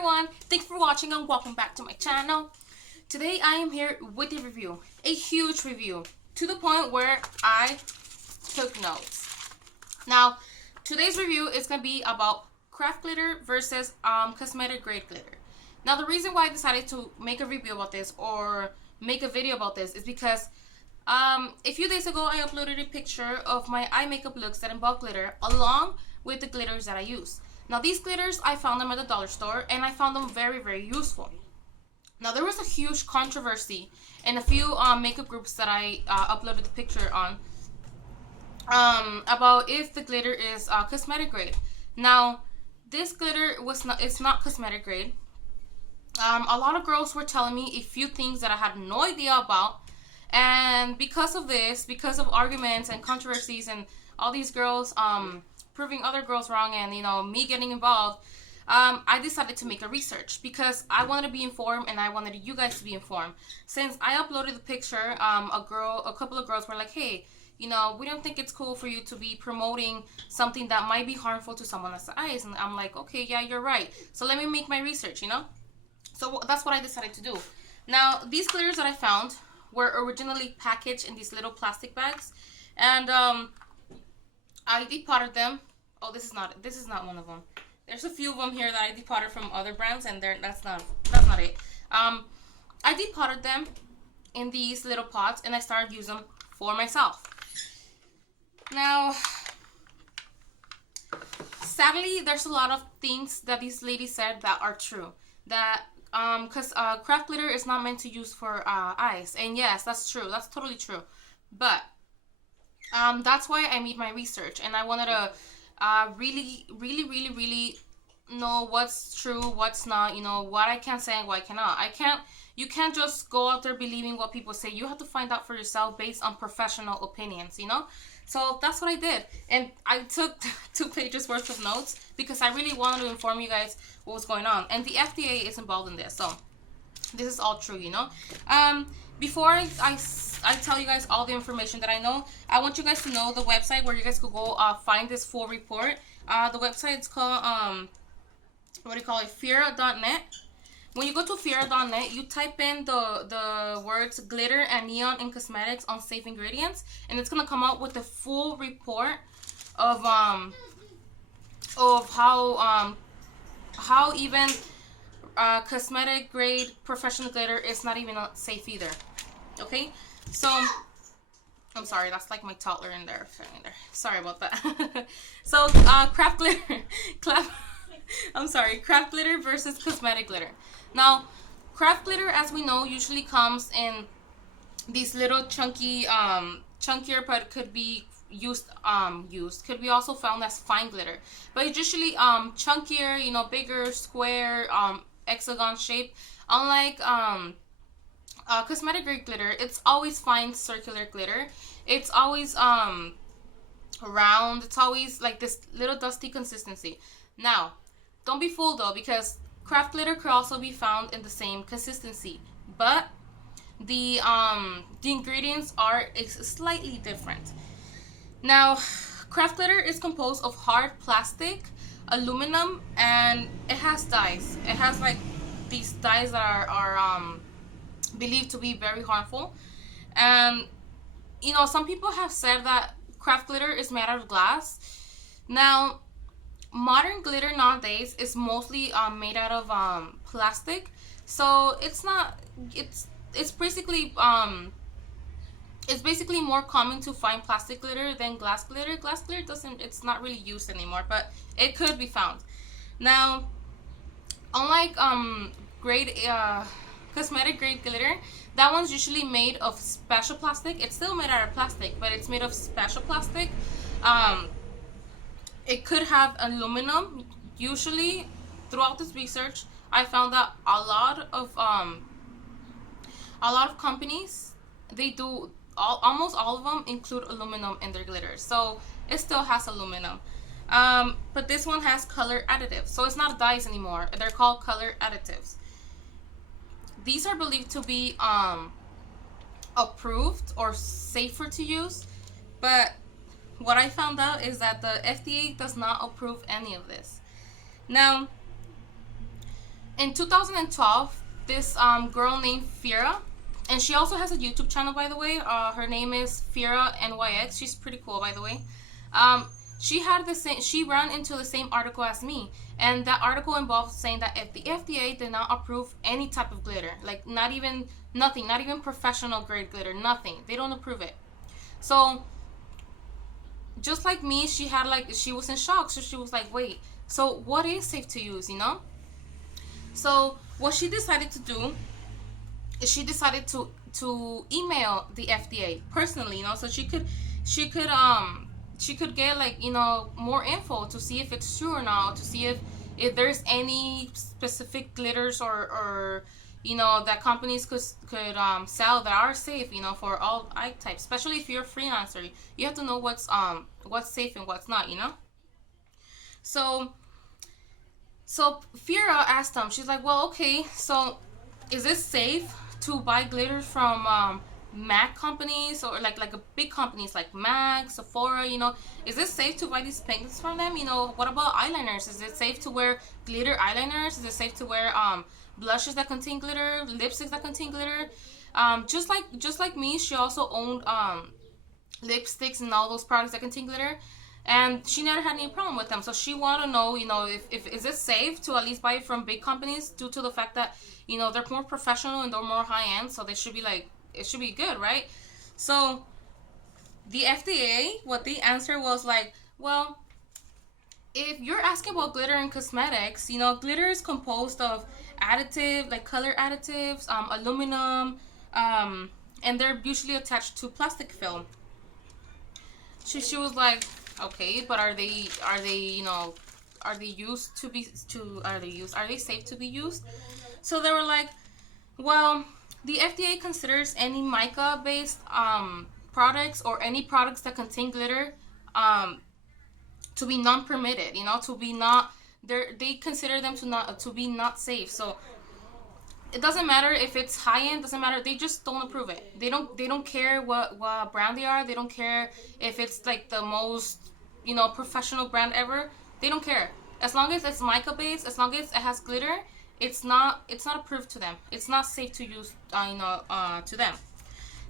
everyone, thanks for watching and welcome back to my channel. Today I am here with a review, a huge review, to the point where I took notes. Now, today's review is going to be about craft glitter versus cosmetic grade glitter. Now, the reason why I decided to make a review about this or make a video about this is because a few days ago I uploaded a picture of my eye makeup looks that involve glitter along with the glitters that I use. Now, these glitters, I found them at the dollar store, and I found them very, very useful. Now, there was a huge controversy in a few makeup groups that I uploaded the picture on about if the glitter is cosmetic grade. Now, this glitter it's not cosmetic grade. A lot of girls were telling me a few things that I had no idea about, and because of this, because of arguments and controversies and all these girls proving other girls wrong and, you know, me getting involved, I decided to make a research because I wanted to be informed and I wanted you guys to be informed. Since I uploaded the picture, a couple of girls were like, hey, you know, we don't think it's cool for you to be promoting something that might be harmful to someone else's eyes. And I'm like, okay, yeah, you're right. So let me make my research, you know? So that's what I decided to do. Now, these glitters that I found were originally packaged in these little plastic bags. And I depotted them. Oh, this is not one of them. There's a few of them here that I depotted from other brands, and that's not it. I depotted them in these little pots, and I started using them for myself. Now, sadly, there's a lot of things that these ladies said that are true. That because craft glitter is not meant to use for eyes, and yes, that's true. That's totally true. But that's why I made my research, and I wanted to really know what's true, what's not, you know, what I can say and what I cannot. You can't just go out there believing what people say. You have to find out for yourself based on professional opinions, you know? So that's what I did. And I took 2 pages worth of notes because I really wanted to inform you guys what was going on. And the FDA is involved in this, so this is all true, you know? Before I tell you guys all the information that I know, I want you guys to know the website where you guys could go find this full report. The website is called, Fiera.net. When you go to Fiera.net, you type in the words glitter and neon in cosmetics on safe ingredients, and it's gonna come out with a full report of how even cosmetic grade professional glitter is not even safe either. Okay, so I'm sorry, that's like my toddler in there. Sorry about that. So craft glitter, craft glitter versus cosmetic glitter. Now, craft glitter, as we know, usually comes in these little chunky, chunkier, but could be could be also found as fine glitter. But it's usually chunkier, you know, bigger, square, hexagon shape. Unlike cosmetic grade glitter, it's always fine circular glitter. It's always round. It's always like this little dusty consistency. Now, don't be fooled though, because craft glitter could also be found in the same consistency, but the ingredients are slightly different. Now, craft glitter is composed of hard plastic, aluminum, and it has dyes. It has like these dyes that are believed to be very harmful. And you know, some people have said that craft glitter is made out of glass. Now, modern glitter nowadays is mostly made out of plastic, so it's basically more common to find plastic glitter than glass glitter. Glass glitter it's not really used anymore, but it could be found. Now, unlike cosmetic grade glitter, that one's usually made of special plastic. It's still made out of plastic, but it's made of special plastic. It could have aluminum. Usually, throughout this research, I found that a lot of companies, they do almost all of them include aluminum in their glitter, so it still has aluminum. But this one has color additives, so it's not dyes anymore. They're called color additives. These are believed to be approved or safer to use, but what I found out is that the FDA does not approve any of this. Now, In 2012, this girl named Fira, and she also has a YouTube channel, by the way. Her name is Fira NYX. She's pretty cool, by the way. Um, she had the same. She ran into the same article as me, and that article involved saying that if the FDA did not approve any type of glitter, like not even nothing, not even professional grade glitter, nothing, they don't approve it. So just like me, she was in shock. So she was like, wait, so what is safe to use, you know? So what she decided to do is she decided to email the FDA personally, you know, so she could get, like, you know, more info to see if it's true or not, to see if there's any specific glitters or you know, that companies could sell that are safe, you know, for all eye types. Especially if you're a freelancer, you have to know what's safe and what's not, you know. So Fira asked them. She's like, well, okay, so is it safe to buy glitter from MAC companies, or like a big companies like MAC, Sephora, you know? Is it safe to buy these pigments from them? You know, what about eyeliners? Is it safe to wear glitter eyeliners? Is it safe to wear blushes that contain glitter, lipsticks that contain glitter? Just like me, she also owned lipsticks and all those products that contain glitter, and she never had any problem with them. So she wanted to know, you know, if is it safe to at least buy it from big companies, due to the fact that, you know, they're more professional and they're more high end, so they should be like, it should be good, right? So the FDA, what they answered was like, well, if you're asking about glitter and cosmetics, you know, glitter is composed of additive, like color additives, aluminum, and they're usually attached to plastic film. She was like, okay, but are they you know, are they used to be to are they safe to be used? So they were like, well, the FDA considers any mica based products, or any products that contain glitter, to be non-permitted, you know, to be not, they consider them to be not safe. So it doesn't matter if it's high end, doesn't matter, they just don't approve it. They don't care what brand they are. They don't care if it's like the most, you know, professional brand ever. They don't care. As long as it's mica based, as long as it has glitter, it's not approved to them. It's not safe to use, you know, to them.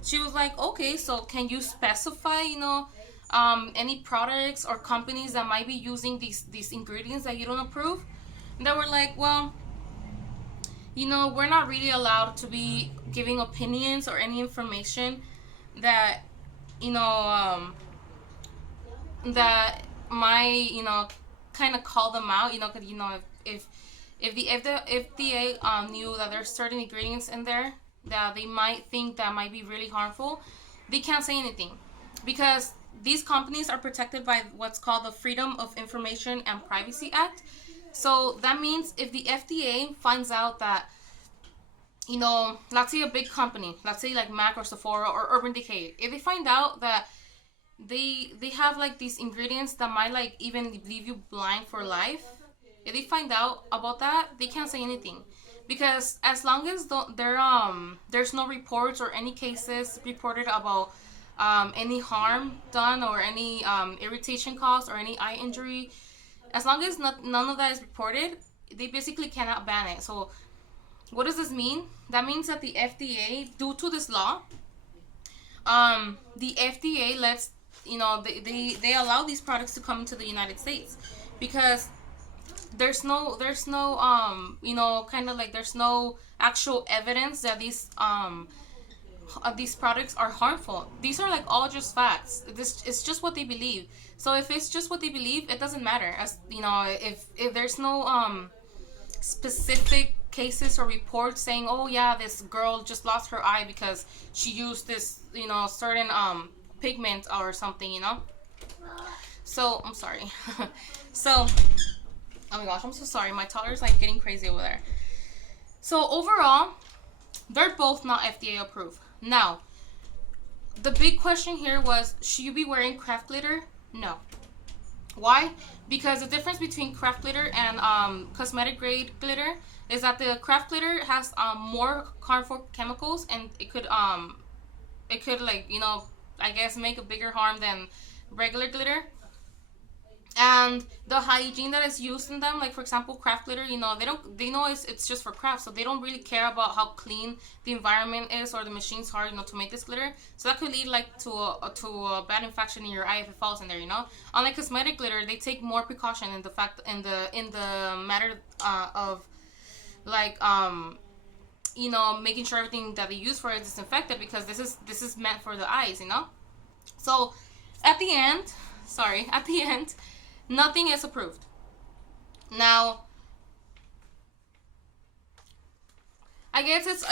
She was like, okay, so can you specify, you know, any products or companies that might be using these ingredients that you don't approve? And they were like, well, you know, we're not really allowed to be giving opinions or any information that, you know, that might, you know, kind of call them out, you know, because, you know, if the FDA knew that there's certain ingredients in there that they might think that might be really harmful, they can't say anything, because these companies are protected by what's called the Freedom of Information and Privacy Act. So that means if the FDA finds out that, you know, let's say a big company, let's say like MAC or Sephora or Urban Decay, if they find out that they have like these ingredients that might like even leave you blind for life, if they find out about that, they can't say anything, because as long as there's no reports or any cases reported about any harm done or any irritation caused or any eye injury, as long as none of that is reported, they basically cannot ban it. So what does this mean? That means that the FDA, due to this law, the FDA lets, you know, they allow these products to come into the United States, because there's no you know, kind of like there's no actual evidence that these products are harmful. These are like all just facts. It's just what they believe. So if it's just what they believe, it doesn't matter. As you know, if there's no specific cases or reports saying, oh yeah, this girl just lost her eye because she used this, you know, certain pigment or something, you know. So I'm sorry. So, oh my gosh, I'm so sorry. My toddler's like getting crazy over there. So overall, they're both not FDA approved. Now, the big question here was, should you be wearing craft glitter? No. Why? Because the difference between craft glitter and cosmetic grade glitter is that the craft glitter has more harmful chemicals, and it could like, you know, I guess make a bigger harm than regular glitter. and the hygiene that is used in them, like for example craft glitter, they know it's just for craft, so they don't really care about how clean the environment is or the machines are, to make this glitter. So that could lead like to a bad infection in your eye if it falls in there. Unlike cosmetic glitter, they take more precaution in the fact in the matter of like making sure everything that they use for it is disinfected, because this is meant for the eyes. So at the end, nothing is approved. Now, I guess it's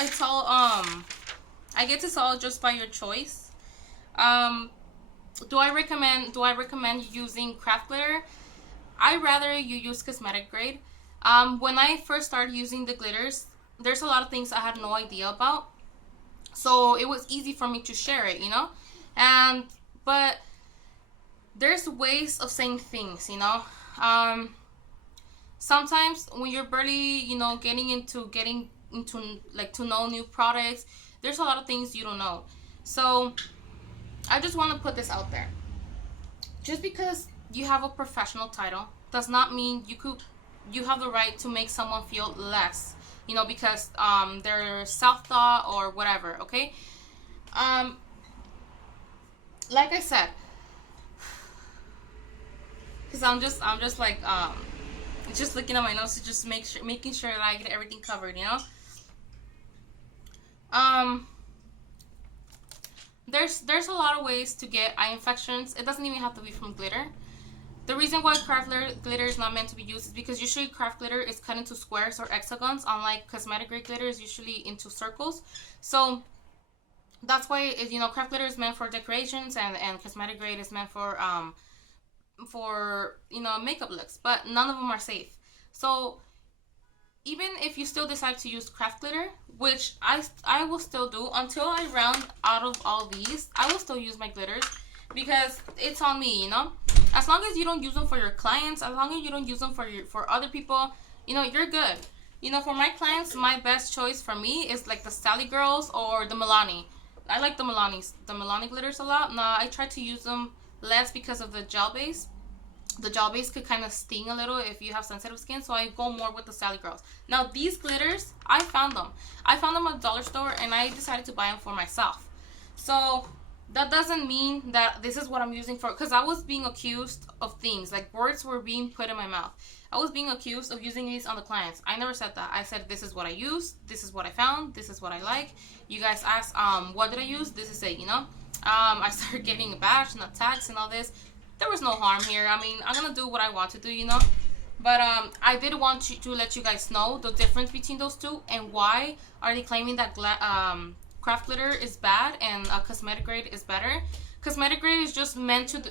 all just by your choice. Um, do I recommend using craft glitter? I rather you use cosmetic grade. When I first started using the glitters, there's a lot of things I had no idea about, so it was easy for me to share it. And but there's ways of saying things. Sometimes when you're barely, getting into like to know new products, there's a lot of things you don't know. So I just want to put this out there. Just because you have a professional title does not mean you have the right to make someone feel less, because they're self-taught or whatever. Okay. um like I said, because I'm just like just looking at my notes to just making sure that I get everything covered. um there's a lot of ways to get eye infections. It doesn't even have to be from glitter. The reason why craft glitter is not meant to be used is because usually craft glitter is cut into squares or hexagons, unlike cosmetic grade glitter is usually into circles. So that's why craft glitter is meant for decorations, and cosmetic grade is meant for makeup looks, but none of them are safe. So even if you still decide to use craft glitter, which I will still do until I round out of all these, I will still use my glitters, because it's on me. As long as you don't use them for your clients, as long as you don't use them for other people, you're good. For my clients, my best choice for me is like the Sally Girls or the Milani. I like the Milani glitters a lot. Now I try to use them less because of the gel base. The gel base could kind of sting a little if you have sensitive skin, so I go more with the Sally Girls. Now these glitters, I found them at the dollar store, and I decided to buy them for myself. So that doesn't mean that this is what I'm using for, because I was being accused of things, like words were being put in my mouth. I was being accused of using these on the clients. I never said that. I said this is what I use, this is what I found, this is what I like. You guys asked what did I use, this is it. I started getting bashed and attacks and all this. There was no harm here. I mean, I'm gonna do what I want to do. But I did want to let you guys know the difference between those two, and why are they claiming that craft glitter is bad and cosmetic grade is better. Cosmetic grade is just meant to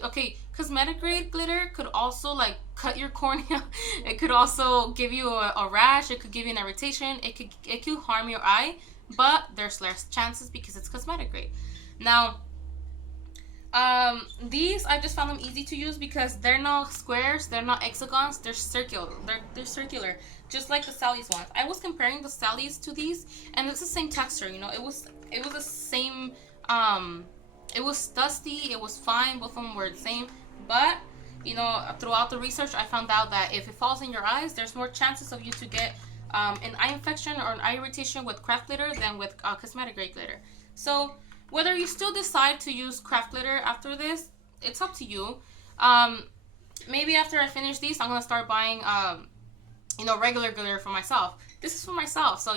cosmetic grade glitter could also like cut your cornea. It could also give you a rash. It could give you an irritation. It could harm your eye, but there's less chances because it's cosmetic grade. Now these I just found them easy to use because they're not squares, they're not hexagons, they're circular. They're circular, just like the Sally's ones. I was comparing the Sally's to these, and it's the same texture. It was the same. It was dusty. It was fine. Both of them were the same, but throughout the research, I found out that if it falls in your eyes, there's more chances of you to get an eye infection or an eye irritation with craft glitter than with cosmetic grade glitter. So whether you still decide to use craft glitter after this, it's up to you. Maybe after I finish these, I'm gonna start buying, regular glitter for myself. This is for myself, so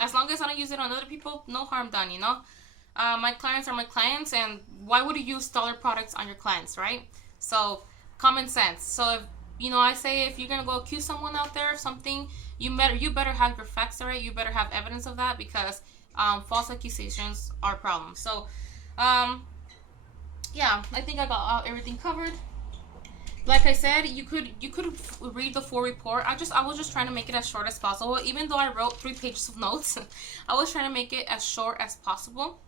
as long as I don't use it on other people, no harm done. My clients are my clients, and why would you use dollar products on your clients, right? So common sense. So if I say if you're gonna go accuse someone out there of something, you better have your facts right. You better have evidence of that, because false accusations are problems. So, yeah, I think I got everything covered. Like I said, you could read the full report. I was just trying to make it as short as possible. Even though I wrote 3 pages of notes, I was trying to make it as short as possible.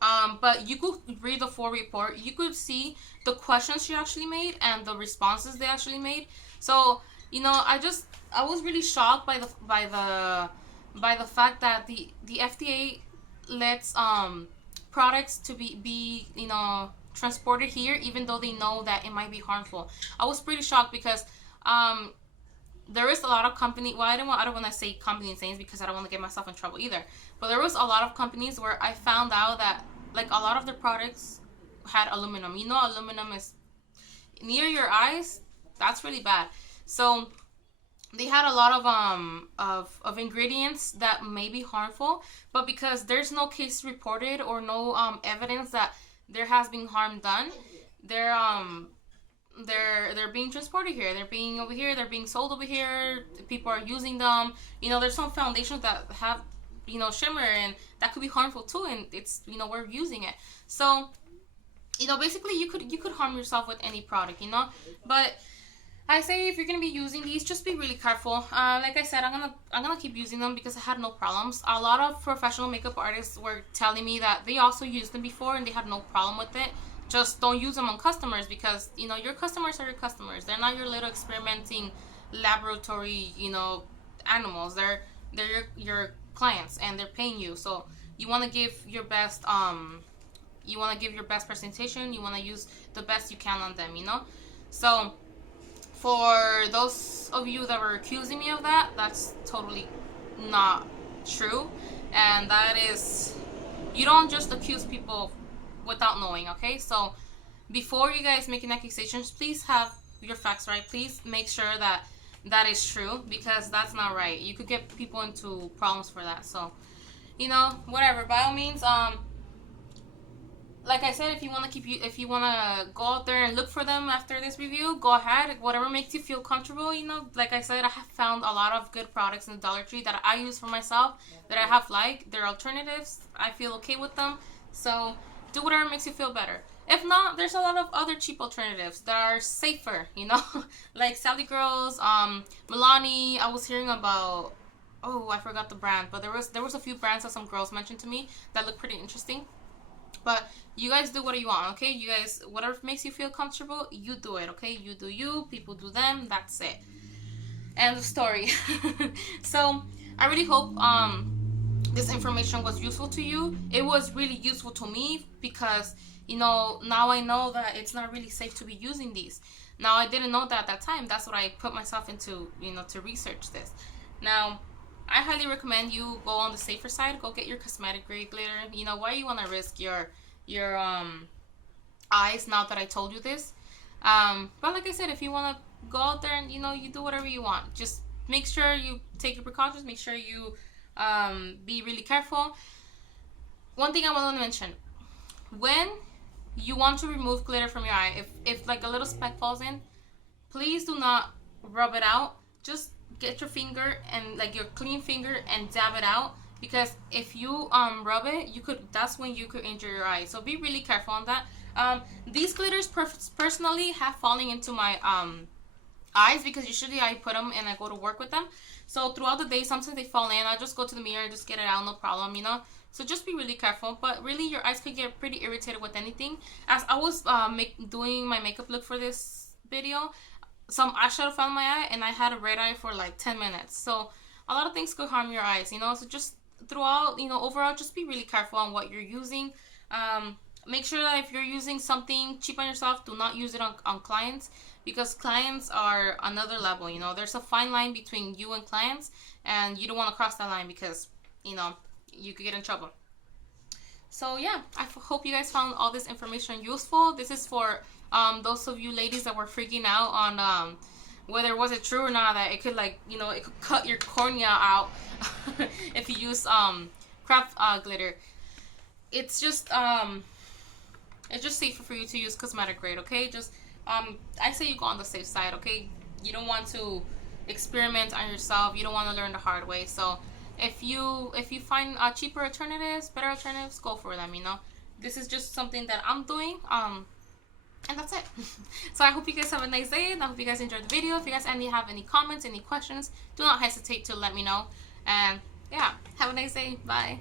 But you could read the full report. You could see the questions she actually made and the responses they actually made. So, I was really shocked by the fact that the FDA lets products to be transport it here, even though they know that it might be harmful. I was pretty shocked because there is a lot of company. Well, I don't want to say company names because I don't want to get myself in trouble either. But there was a lot of companies where I found out that like a lot of their products had aluminum. You know, aluminum is near your eyes. That's really bad. So they had a lot of ingredients that may be harmful, but because there's no case reported or no evidence that there has been harm done, they're they're being transported here. They're being over here. They're being sold over here. People are using them. You know, there's some foundations that have, you know, shimmer, and that could be harmful too. And it's, you know, we're using it. So, you know, basically you could harm yourself with any product, you know. But I say if you're gonna be using these, just be really careful. Like I said, I'm gonna keep using them because I had no problems. A lot of professional makeup artists were telling me that they also used them before and they had no problem with it. Just don't use them on customers because, you know, your customers are your customers. They're not your little experimenting laboratory, you know, animals. They're your clients and they're paying you. So you want to give your best you want to give your best presentation. You want to use the best you can on them, you know. So for those of you that were accusing me of that, that's totally not true. And that is, you don't just accuse people without knowing, okay? So before you guys making accusations, please have your facts right. Please make sure that that is true, because that's not right. You could get people into problems for that. So, you know, whatever. By all means, like I said, if you want to go out there and look for them after this review, go ahead. Whatever makes you feel comfortable, you know. Like I said, I have found a lot of good products in the Dollar Tree that I use for myself, that I have liked. They're alternatives. I feel okay with them. So do whatever makes you feel better. If not, there's a lot of other cheap alternatives that are safer, you know, like Sally Girls, Milani. I was hearing about, oh, I forgot the brand, but there was a few brands that some girls mentioned to me that look pretty interesting. But you guys do what you want, okay? You guys, whatever makes you feel comfortable, you do it, okay? You do you, people do them, that's it. End of story. So I really hope this information was useful to you. It was really useful to me because, you know, now I know that it's not really safe to be using these. Now, I didn't know that at that time. That's what I put myself into, you know, to research this. Now, I highly recommend you go on the safer side. Go get your cosmetic grade glitter. You know, why you want to risk your eyes now that I told you this? But like I said, if you want to go out there and, you know, you do whatever you want. Just make sure you take your precautions. Make sure you be really careful. One thing I want to mention, when you want to remove glitter from your eye, if like a little speck falls in, please do not rub it out. Just get your finger and like your clean finger and dab it out, because if you rub it, that's when you could injure your eye. So be really careful on that. These glitters personally have fallen into my eyes because usually I put them and I go to work with them. So throughout the day, sometimes they fall in. I just go to the mirror and just get it out, no problem, you know. So just be really careful. But really, your eyes could get pretty irritated with anything. As I was doing my makeup look for this video, some eyeshadow fell in my eye and I had a red eye for like 10 minutes. So a lot of things could harm your eyes, you know. So just throughout, you know, overall, just be really careful on what you're using. Make sure that if you're using something cheap on yourself, do not use it on clients, because clients are another level, you know. There's a fine line between you and clients, and you don't want to cross that line because, you know, you could get in trouble. So yeah, I hope you guys found all this information useful. This is for those of you ladies that were freaking out on whether was it true or not that it could, like, you know, it could cut your cornea out if you use craft glitter. It's just safer for you to use cosmetic grade, okay? Just I say you go on the safe side, okay? You don't want to experiment on yourself. You don't want to learn the hard way. So if you find cheaper alternatives, better alternatives, go for them, you know. This is just something that I'm doing, and that's it. So I hope you guys have a nice day, and I hope you guys enjoyed the video. If you guys have any comments, any questions, do not hesitate to let me know. And yeah, have a nice day. Bye.